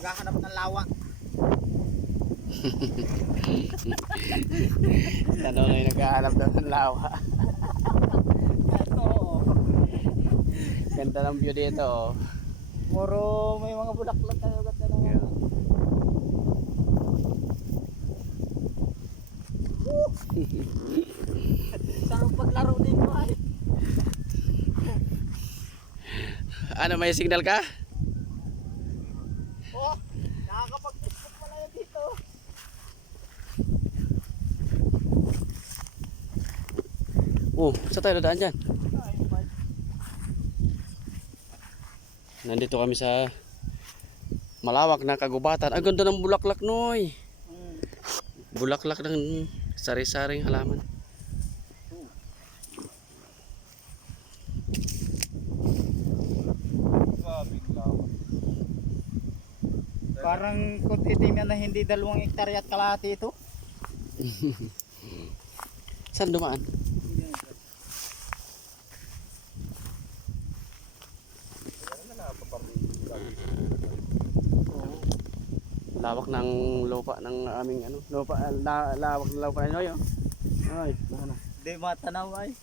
Maghahanap ng lawa. Ano na yung naghahanap daw ng lawa. Ito. Ganda ng view dito. Oh. Puro may mga bulaklak tayo. Ganda na nga. Sarap paglaro dito ay. Ano, may signal ka? Oh, nakakapag-Facebook pala yun dito. Oh, saan tayo dadaan dyan? Ay, bad. Nandito kami sa malawak na kagubatan. Ang ganda ng bulaklak, Noy. Bulaklak ng sari-saring halaman. Parang kung titingnan na hindi 2 hektarya at kalahati ito. Saan dumaan? Lawak ng lupa ng aming ano, lawak ng lupa ng Noy. Oh. Ay, ano? Di matanaw ay.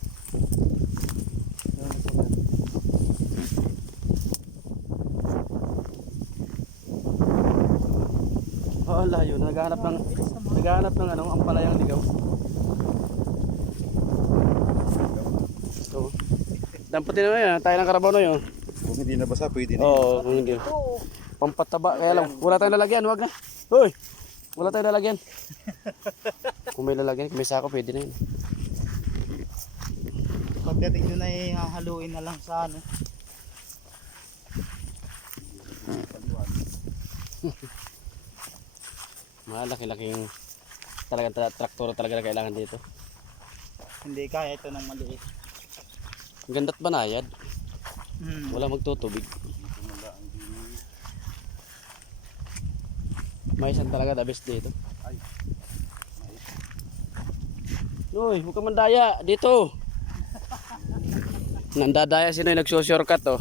Oh, layo. Naghahanap ng ano, ang palayang ligaw. So, dampatin na yan. Tayo ng karabaw na yun. Kung hindi nabasa, pwede na. Oo, kung hindi. Pampataba. Kaya lang, wala tayong lalagyan. Huwag na. Hoy! Wala tayong lalagyan. Kung may lalagyan, kung may sako, pwede na yun. Pagdating doon ay hahaluin na lang sa ano. Malaki-laking talagang traktor talaga na kailangan dito. Hindi kaya ito ng maliit. Ganda't banayad. Wala magtutubig. May isang talaga the best dito. Uy, huwag ka mandaya. Dito. Nandadaya sino yung nagsushortcut oh.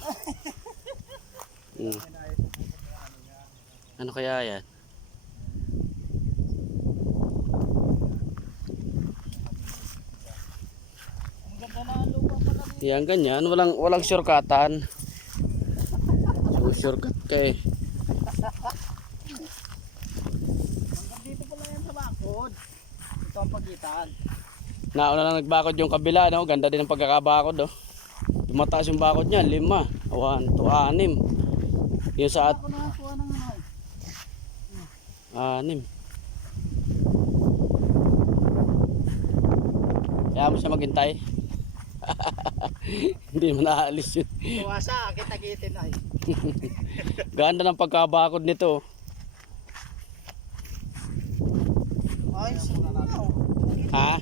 Ano kaya yan? Ang ganda na ang lupa pala. Yan ganyan, walang shortcutan. So shortcut kay. Hanggang dito pala yan sa bakod. Ito ang pagitan. Nauna lang nagbakod yung kabila, no? Ganda din ang pagkakabakod oh. Tumataas yung bakod niya, 5, 1 to 6. Yung sa Ako nakakuha ng ano. 6. Kaya mo siya maghintay. Hindi mo naaalis yun. Tuwasa, kita-kitin ay. Ganda ng pagkabakod nito. Ay, sinaw. Ha?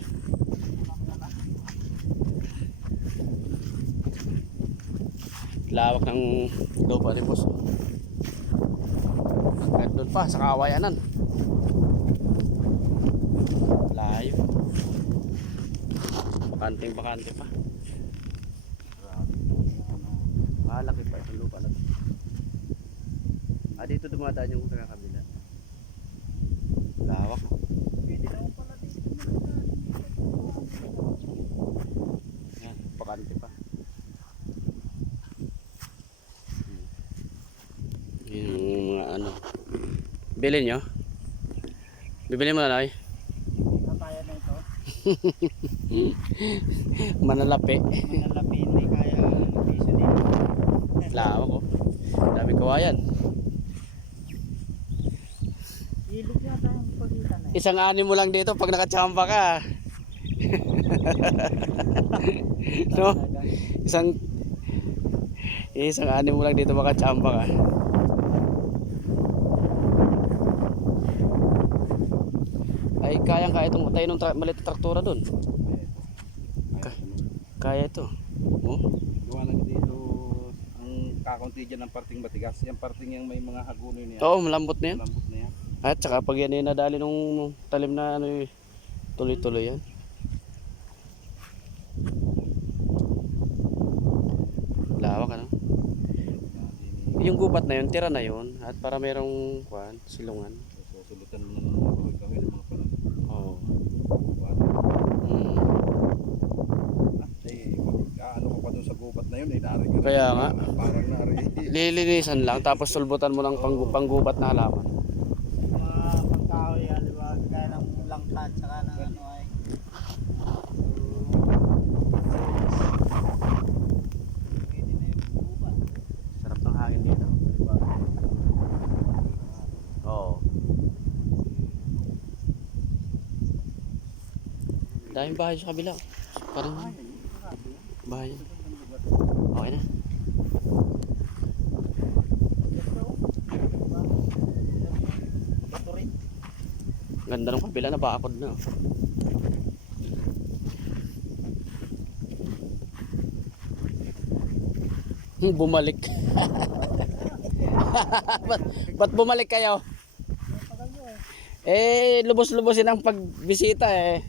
Lawak ng lupa rin boss. Hanggang doon pa sa kawayanan. Layo. Bakante pa. Malaki pa itong lupa na to. Dito dumadaan yung kakabila. Lawak. Pwede naman pala dito. Yan, bakante pa. Yung mga ano. Bilhin nyo? Bibili mo na lang eh. Kaya na ito. Manalapi. Manalapi, hindi kaya ng piso dito. Lawak ko. Dami kawayan. Ilog yata ang pagitan eh. Isang ani mo lang dito pag nakachamba ka. No? Isang ani mo lang dito makachamba ka. Ay kaya itong tayo ng maliit na traktora doon. Kaya ito. Oh. Gawa lang dito ang kakunti dyan ng parting matigas. Yung parting yung may mga hagunoy niya. Oo, malambot na yan. Lambot na yan. At saka pag yan ay nadali nung talim na ano, tuloy-tuloy yan. Lawak ano. yung gubat na yun, tira na yun. At para merong kuwan, silungan. Susulutan mo ng mga kahoy ng mga palang. Oo. Gubat. Mm. Ano ka pa doon sa gubat na yun, nari ka. Kaya nga. Parang nari. Lilinisan lang, tapos sulbutan mo ng panggubat na halaman. Mga pagkahoy, aliwa, gaya ng langka, tsaka ng ano ay. Pwede na yung gubat. Sarap ng hangin dito. Oo. Daming bahay sa kabila. Parang bahay. Okay na. Ito rin. Ganda ng kabila na bakod na. Bumalik. ba't bumalik kayo? Lubos-lubosin ang pagbisita eh.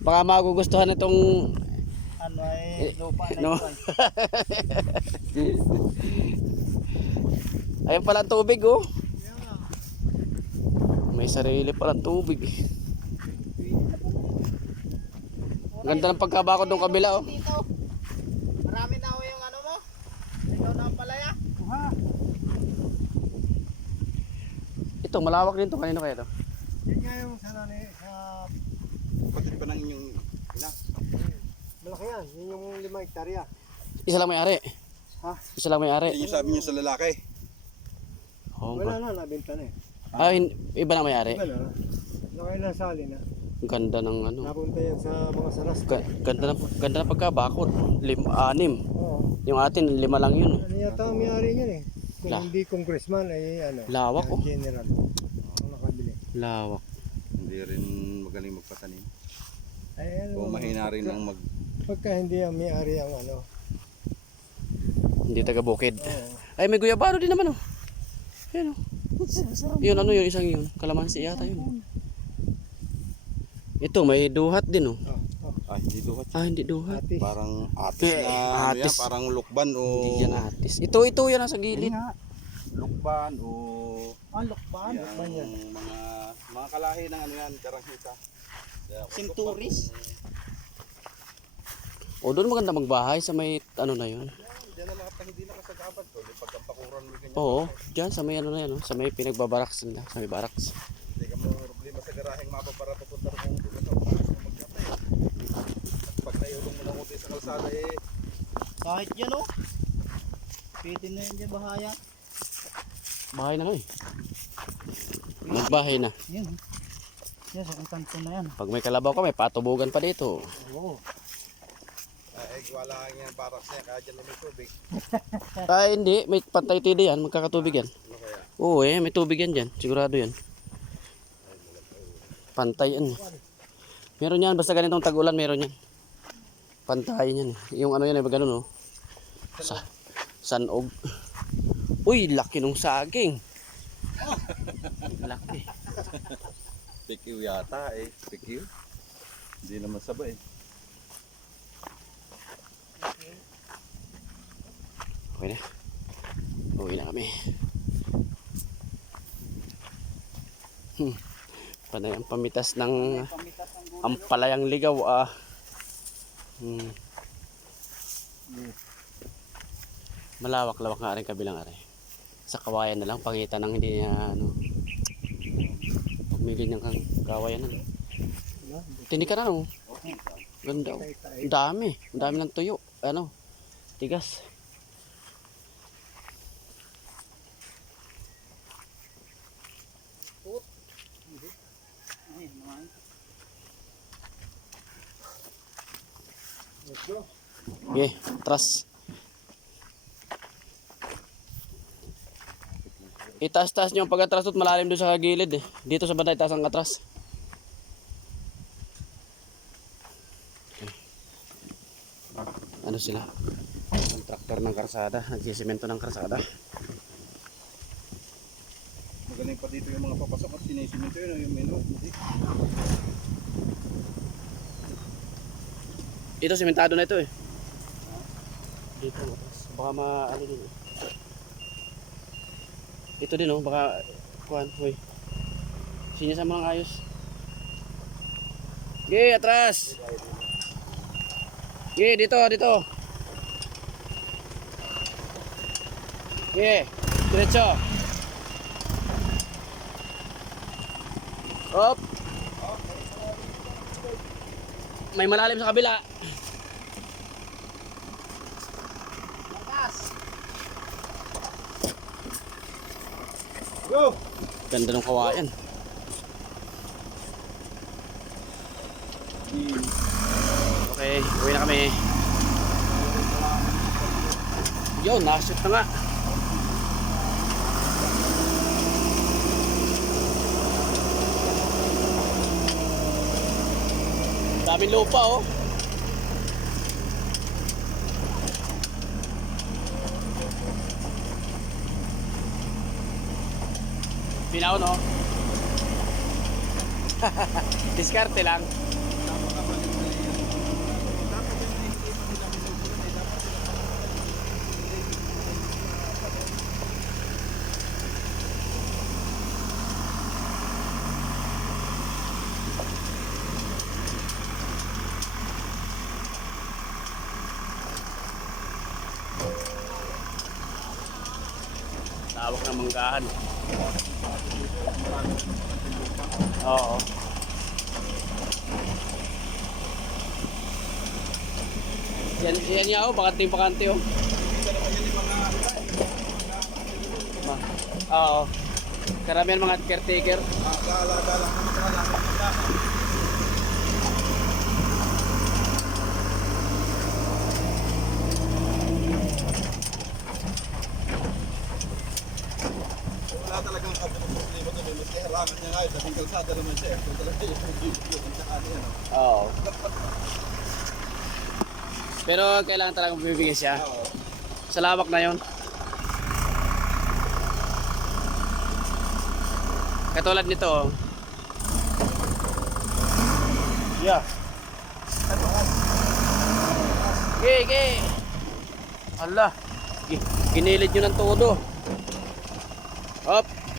Baka magugustuhan itong Ano ay lupa na no. ito. Ayun pala ang tubig oh. May sarili palang tubig. Ganda ng pagkabakod ng kabila oh. Dito. Marami na ho yung ano mo. Ikaw na ang palaya. Ito malawak din to, kanino kaya to? Yun nga yung sana sa Pati pa ng inyong ina. malaki yan. Yun yung 5 hektarya. Isa lang may-ari. Ha? Isa lang may-ari. Yan yung sabi niyo sa lalaki. Oh, Wala na, nabenta na eh. Iba na may-ari. Iba na. Nakailan sali na. Ganda ng ano. Napunta yan sa mga saras. Ganda ng pagkabakod. 6. Oo. Yung atin 5 lang yun. Ano yata ang may-ari niyan eh. Kung La. hindi congressman ay ano. Lawak oh. General. Ang nakabili. Lawak. Hindi rin magaling magpatanim. Ay ano. O mahina rin ang mag... Pagka hindi ang may-ari ang ano. Hindi taga bukid. Oo. Ay may guyabano din naman oh. Ayun oh. Yun ano yun, isang yun. Kalamansi yata yun. Ito may duhat din oh. Ay, hindi duhat. Hindi duhat. Atis. Parang atis na, ano Atis. yan, parang lukban o... Hindi yan atis. Ito yan nasa gilid. Lukban o... Lokban. Lokban yan. Mga kalahi ng ano yan, karanghita. Sinturis. O doon maganda magbahay sa may ano na yun. Diyan na lahat na hindi nakasagabad to. Pagkampakuran mo ganyan. Oo, diyan sa may ano na yan, sa may pinagbabaraks nila, sa may baraks. Hindi ka mo problema sa garaheng mapapara papunta rin kung dito sa upas mo magkapay. At pag naiulong mo ng uti sa kalsada eh. Kahit yan oh. Pwede na yun dyan bahaya. Bahay na eh. Magbahay na. Yan. Yan sa kanto na yan. Pag may kalabaw ka, may patubugan pa dito. Oo. Ay, wala nga yung paras niya, kaya dyan na may tubig. Hindi, may pantay tidi yan, magkakatubig yan. Ano kaya? Oo may tubig yan dyan, sigurado yan. Pantay yan. Meron yan, basta ganitong tag-ulan meron yan. Pantay yan. Yung ano yan, iba ganun oh. Sanog. Uy, laki nung saging. Laki. Pikiw yata eh. Pikiw. Hindi naman sabay. Okay na. Uwi na kami. Panay ang pamitas ng ampalayang ligaw ah. Malawak-lawak nga rin kabilang are. Sa kawayan na lang, pangitan ng hindi niya ano. Pag may ganyan kang kawayan ano. Tinig ka na no? Ganda oh. Ang dami. Ang dami ng tuyo. Ano? Tigas. Okay, atras. Itaas-taas nyo ang pag-atras doon, malalim doon sa gilid eh. Dito sa banda itaas ang atras. Okay. Ano sila? Ang traktor ng karsada, nagsisemento ng karsada. Magaling pa dito yung mga papasok at sinisiminto yun yung menu. Ito sementado na ito eh. Dito atras. Baka ano din eh. Ito din oh, baka kuan, hoy. Sinyasan mo ng ayos. Ge, atras. Ge, dito, dito. Ge, diretso. Hop. May malalim sa kabila. Go! Ganda ng kawayan. Okay, uwi na kami. Yo, nashoot na nga. Daming lupa oh. Pinaw no? Diskarte lang. Tawag ng manggahan. Oo. Yan yaw, bakante oh. Oo. Karamihan mga caretaker. Kaalaga lang kami sa kalaman. Wala talagang problema doon. Maski harangan niya nga yun. Sabing kalsada naman siya. Kung talaga yung video. Ang saka niya. Oo. Pero kailangan talagang bumibigay siya. Oo. Sa lawak na yon. Katulad nito oh. Yeah. Ge. Allah. Ginilid nyo ng todo. Hop.